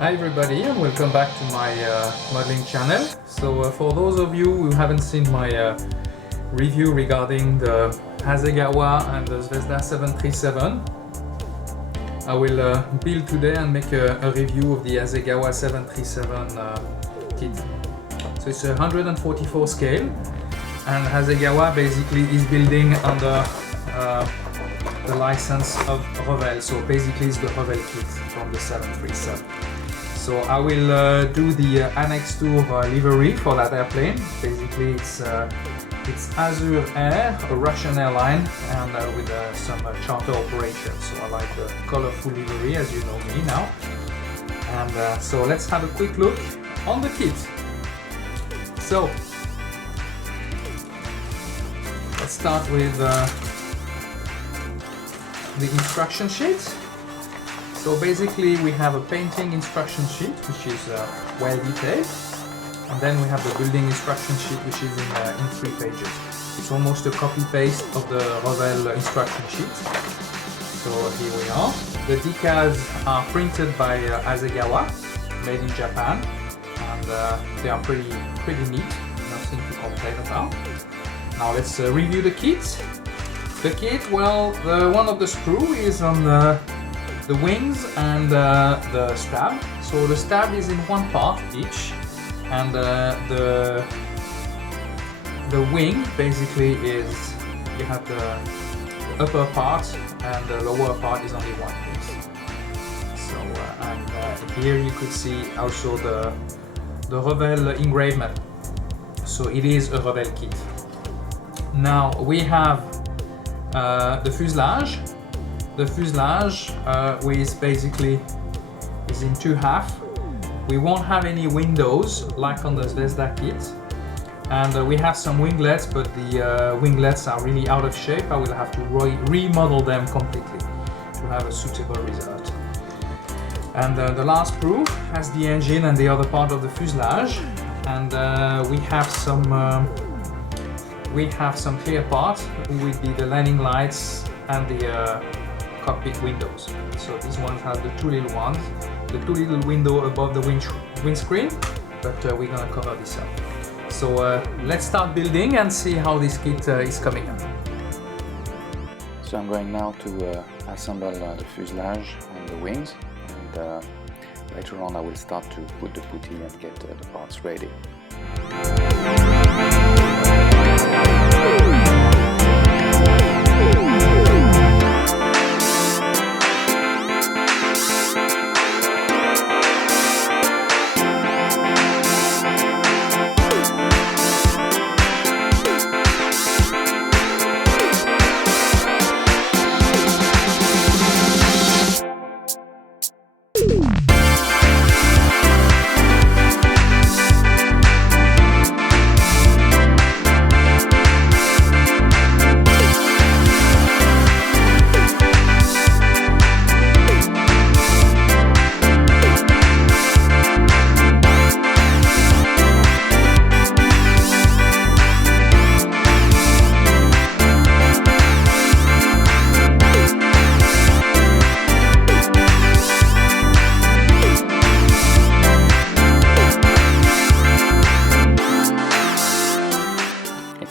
Hi everybody and welcome back to my modeling channel. So for those of you who haven't seen my review regarding the Hasegawa and the Zvezda 737, I will build today and make a review of the Hasegawa 737 kit. So it's a 144 scale, and Hasegawa basically is building under the license of Revell. So basically it's the Revell kit from the 737. So I will do the Anex Tour livery for that airplane. Basically it's Azure Air, a Russian airline, and with some charter operations. So I like the colorful livery, as you know me now. And so let's have a quick look on the kit. So let's start with the instruction sheet. So basically we have a painting instruction sheet which is well detailed, and then we have the building instruction sheet which is in 3 pages. It's almost a copy paste of the Revell instruction sheet. So here we are. The decals are printed by Hasegawa, made in Japan, and they are pretty neat, nothing to complain about. Now let's review the kit. The kit, well, one of the screw is on the wings and the stab. So the stab is in one part each, and the wing basically is, you have the upper part and the lower part is only one piece. So and here you could see also the Revell engravement. So it is a Revell kit. Now we have the fuselage. The fuselage basically is in 2 halves. We won't have any windows like on the Zvezda kit, and we have some winglets, but the winglets are really out of shape. I will have to remodel them completely to have a suitable result. And the last sprue has the engine and the other part of the fuselage, and we have some clear parts with the landing lights and the cockpit windows. So these ones have the 2 little ones, the 2 little window above the windscreen, but we're gonna cover this up. So let's start building and see how this kit is coming up. So I'm going now to assemble the fuselage and the wings, and later on I will start to put the putty and get the parts ready.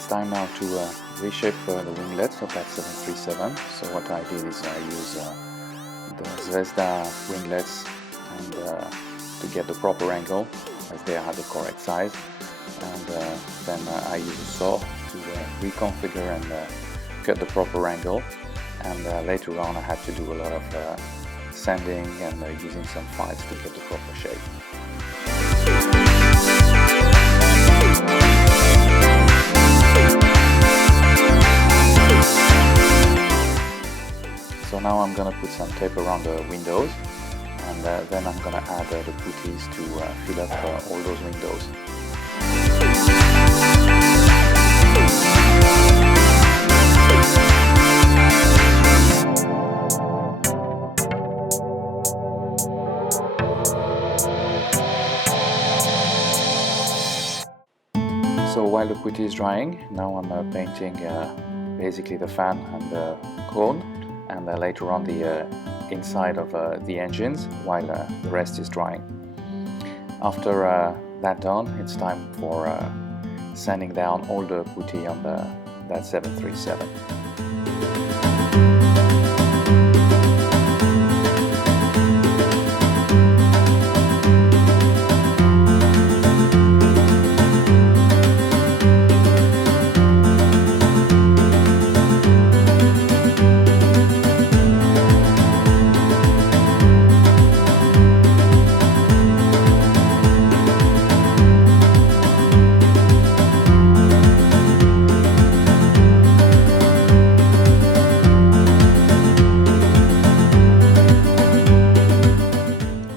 Time now to reshape the winglets of that 737. So what I did is I use the Zvezda winglets and to get the proper angle, as they are the correct size, and then I use a saw to reconfigure and cut the proper angle, and later on I had to do a lot of sanding and using some files to get the proper shape. So now I'm gonna put some tape around the windows, and then I'm gonna add the putties to fill up all those windows. So while the putty is drying, now I'm painting basically the fan and the cone, and later on the inside of the engines while the rest is drying. After that done, it's time for sanding down all the putty on that 737.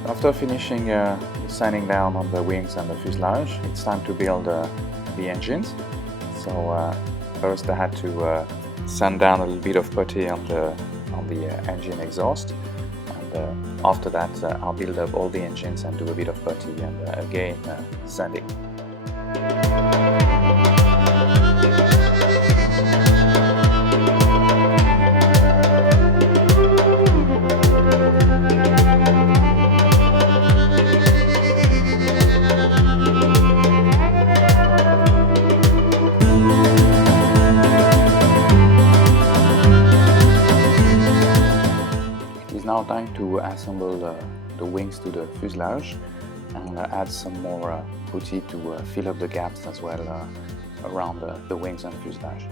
After finishing sanding down on the wings and the fuselage, it's time to build the engines. So first I had to sand down a little bit of putty on the engine exhaust, and after that I'll build up all the engines and do a bit of putty and again sanding. Now time to assemble the wings to the fuselage and add some more putty to fill up the gaps as well around the wings and fuselage.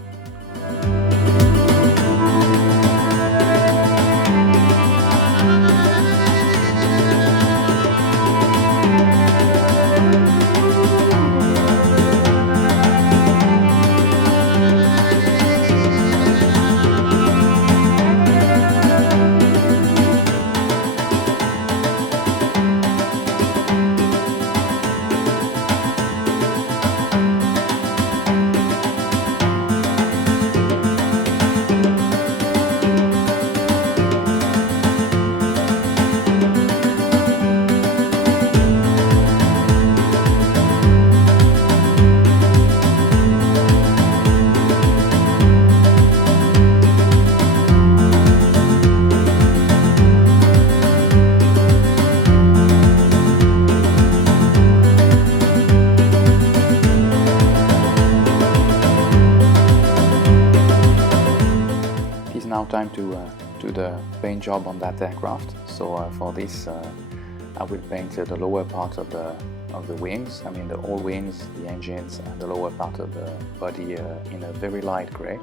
Now time to do the paint job on that aircraft. So for this I will paint the lower part of the wings, I mean the all wings, the engines and the lower part of the body in a very light grey.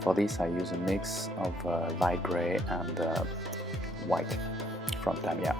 For this I use a mix of light grey and white from Tamiya.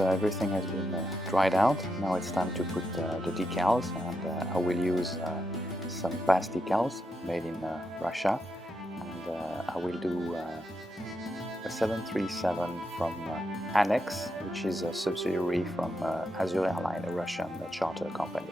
Everything has been dried out. Now it's time to put the decals, and I will use some past decals made in Russia, and I will do a 737 from Anex, which is a subsidiary from Azur Airline, a Russian charter company.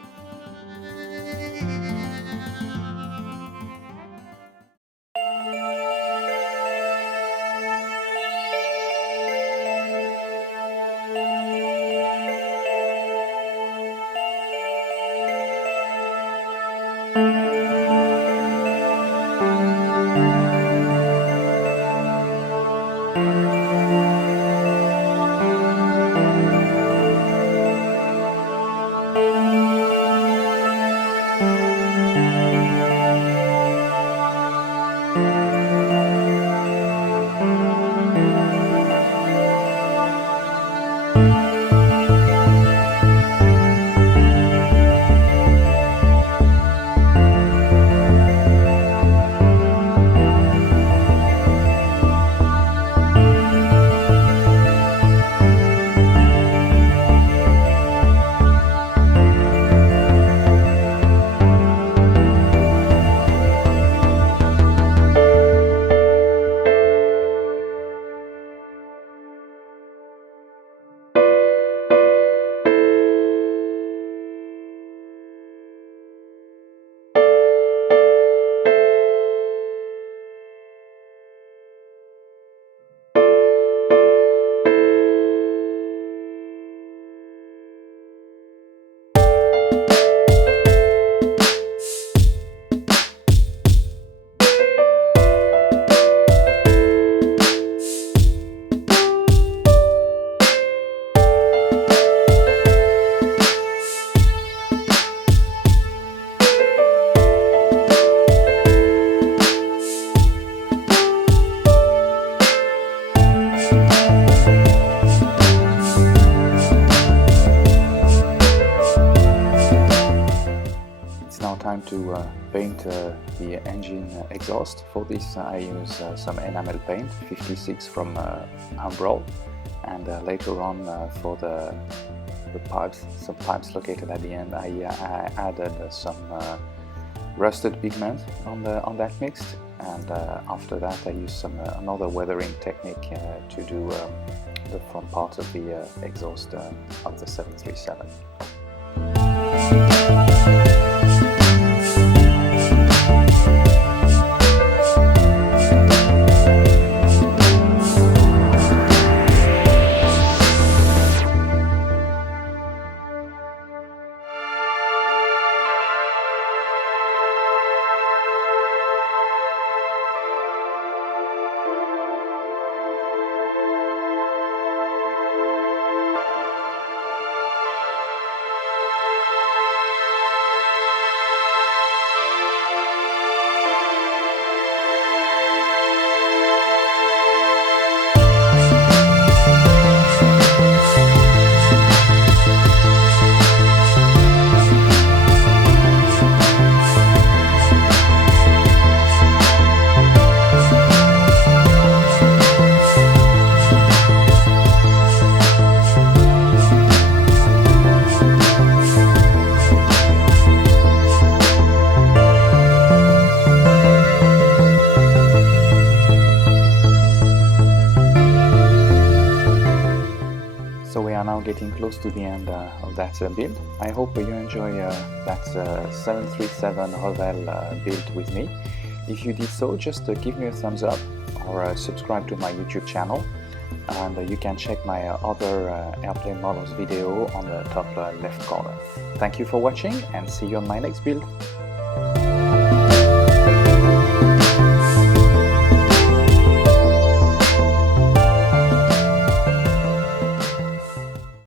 Time to paint the engine exhaust. For this I use some enamel paint, 56 from Revell, and later on for the pipes, some pipes located at the end, I added some rusted pigment on that mix, and after that I used some another weathering technique to do the front part of the exhaust of the 737. So we are now getting close to the end of that build. I hope you enjoy that 737 Revell build with me. If you did so, just give me a thumbs up or subscribe to my YouTube channel, and you can check my other airplane models video on the top left corner. Thank you for watching, and see you on my next build.